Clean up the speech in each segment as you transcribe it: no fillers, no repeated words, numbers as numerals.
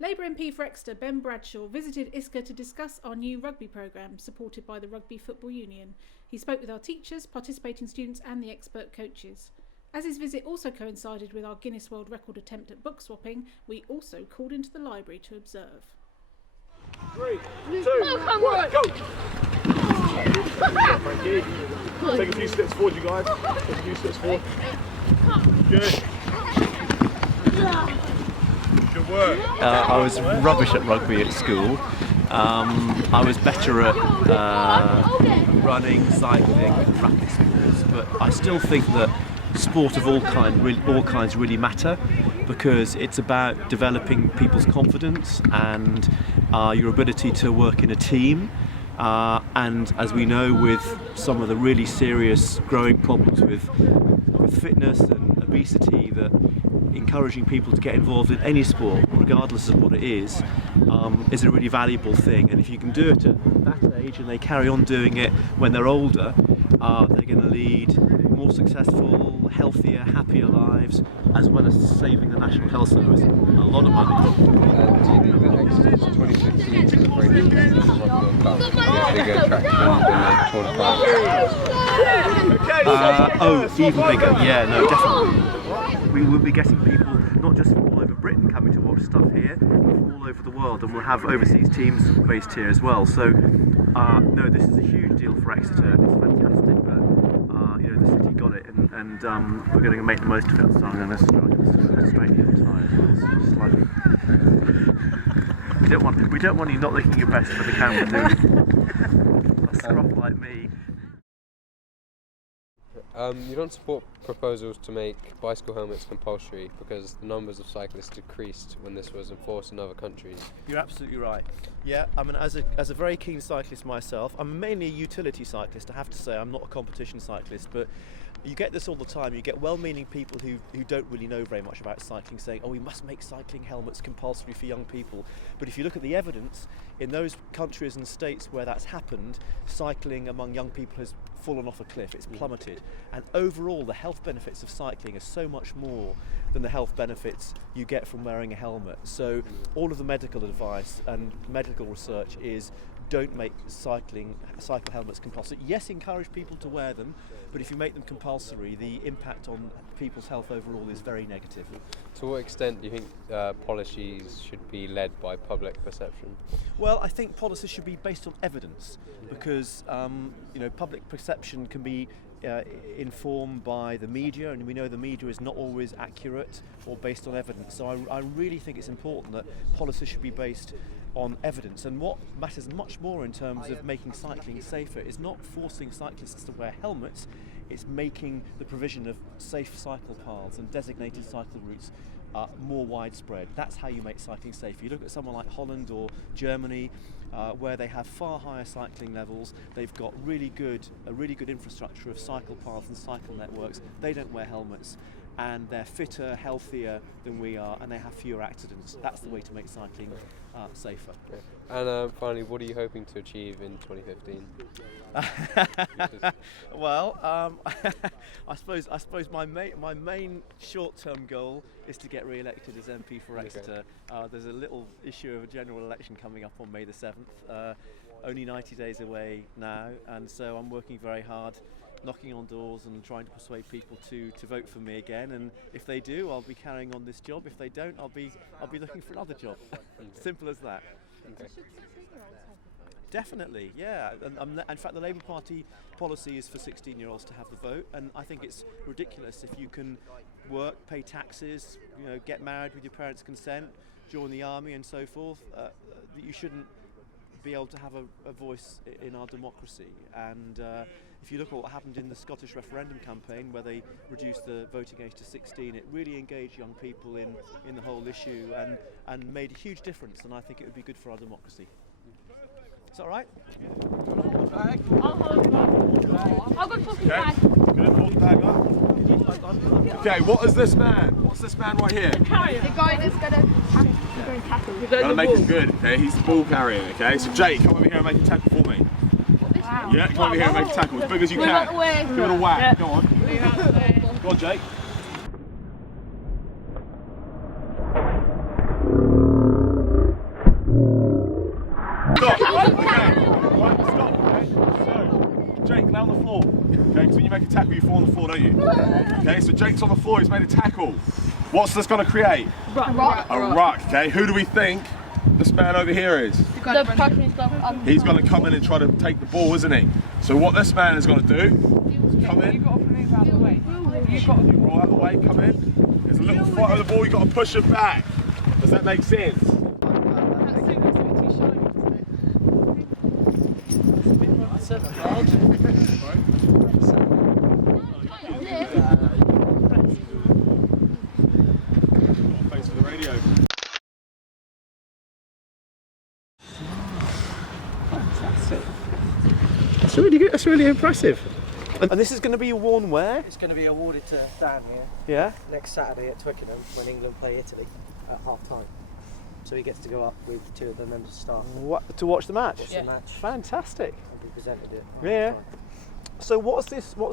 Labour MP for Exeter Ben Bradshaw visited Isca to discuss our new rugby programme supported by the Rugby Football Union. He spoke with our teachers, participating students and the expert coaches. As his visit also coincided with our Guinness World Record attempt at book swapping, we also called into the library to observe. 3, 2, 1, go! Frankie. Take a few steps forward, you guys. Take a few steps forward. Good. Good work. I was rubbish at rugby at school. I was better at running, cycling and racket sports, but I still think that sport of all kinds really matter, because it's about developing people's confidence and your ability to work in a team. And as we know, with some of the really serious growing problems with fitness and obesity, that encouraging people to get involved in any sport, regardless of what it is a really valuable thing. And if you can do it at that age and they carry on doing it when they're older, they're going to lead more successful, healthier, happier lives, as well as saving the National Health Service a lot of money. Do you think that Exeter's 2015 celebrating the Rugby World Cup will be a bigger attraction than the Tour de France? Even bigger, yeah, no, definitely. We will be getting people not just from all over Britain coming to watch stuff here, but from all over the world, and we'll have overseas teams based here as well. So, no, this is a huge deal for Exeter. It's fantastic that the city got it, and we're going to make the most of it. So I'm going to straight here slightly. We don't want you not looking your best for the camera, do we? A scruff like me. You don't support proposals to make bicycle helmets compulsory because the numbers of cyclists decreased when this was enforced in other countries. You're absolutely right. Yeah, I mean, as a very keen cyclist myself, I'm mainly a utility cyclist. I have to say, I'm not a competition cyclist, but you get this all the time. You get well-meaning people who don't really know very much about cycling saying, oh, we must make cycling helmets compulsory for young people. But if you look at the evidence, in those countries and states where that's happened, cycling among young people has fallen off a cliff. It's plummeted. And overall, the health benefits of cycling are so much more than the health benefits you get from wearing a helmet. So all of the medical advice and medical research is don't make cycle helmets compulsory. Yes, encourage people to wear them, but if you make them compulsory, the impact on people's health overall is very negative. To what extent do you think policies should be led by public perception? Well, I think policies should be based on evidence, because public perception can be informed by the media, and we know the media is not always accurate or based on evidence. So I really think it's important that policies should be based on evidence. And what matters much more in terms of making cycling safer is not forcing cyclists to wear helmets, it's making the provision of safe cycle paths and designated cycle routes more widespread. That's how you make cycling safe. You look at someone like Holland or Germany, where they have far higher cycling levels. They've got a really good infrastructure of cycle paths and cycle networks. They don't wear helmets, and they're fitter, healthier than we are, and they have fewer accidents. That's the way to make cycling safer. And finally, what are you hoping to achieve in 2015? Well, I suppose my main short-term goal is to get re-elected as MP for Exeter. There's a little issue of a general election coming up on May the 7th. Only 90 days away now, and so I'm working very hard, knocking on doors and trying to persuade people to vote for me again. And if they do, I'll be carrying on this job. If they don't, I'll be looking for another job. Simple as that. Okay. Definitely, yeah. And in fact, the Labour Party policy is for 16-year-olds to have the vote, and I think it's ridiculous if you can work, pay taxes, get married with your parents' consent, join the army, and so forth. That you shouldn't be able to have a voice in our democracy. And if you look at what happened in the Scottish referendum campaign, where they reduced the voting age to 16, it really engaged young people in the whole issue and made a huge difference, and I think it would be good for our democracy. Is that all right? I'll hold the bag. I'll go talk to the bag. You're going to hold the bag up? Okay, what's this man right here? The guy that's going to tackle. Gotta make him good, okay? He's the ball carrier, okay? So Jake, come over here and make a tackle for me. Wow. Yeah, come over here and make a tackle as big as you can. Give it a whack. Yeah. Go on. Go on, Jake. floor. Okay, because when you make a tackle, you fall on the floor, don't you? Okay, so Jake's on the floor, he's made a tackle. What's this going to create? A ruck, okay? Who do we think this man over here is? He's going to come in and try to take the ball, isn't he? So what this man is going to do, come in. You've got to move out of the way. You roll out of the way, come in. There's a little fight on the ball, you've got to push him back. Does that make sense? Thanks for the radio. That's really good. That's really impressive. And this is going to be worn where? It's going to be awarded to Dan here Yeah. next Saturday at Twickenham when England play Italy at half time. So he gets to go up with 2 of the members of staff and What, to watch the match? watch the match Fantastic. and be presented it. at Yeah. half-time. So what's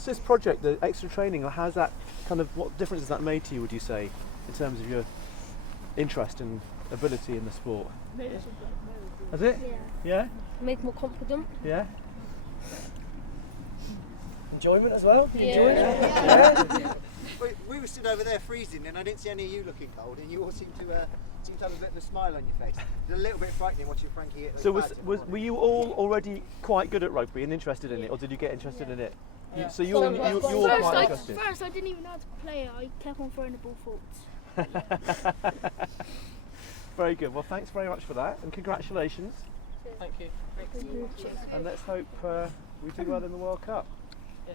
this project, the extra training, or how's that kind of, what difference has that made to you, would you say, in terms of your interest and ability in the sport? Has it? Yeah. Make more confident. Yeah? Enjoyment as well. We were stood over there freezing, and I didn't see any of you looking cold, and you all seemed to have a bit of a smile on your face. It was a little bit frightening watching Frankie hit those So pads in the morning. were you all already quite good at rugby and interested in it, or did you get interested in it? So you all quite interested? First, I didn't even know how to play. I kept on throwing the ball forwards. Very good. Well, thanks very much for that, and congratulations. Thank you. And let's hope we do well in the World Cup. Yeah.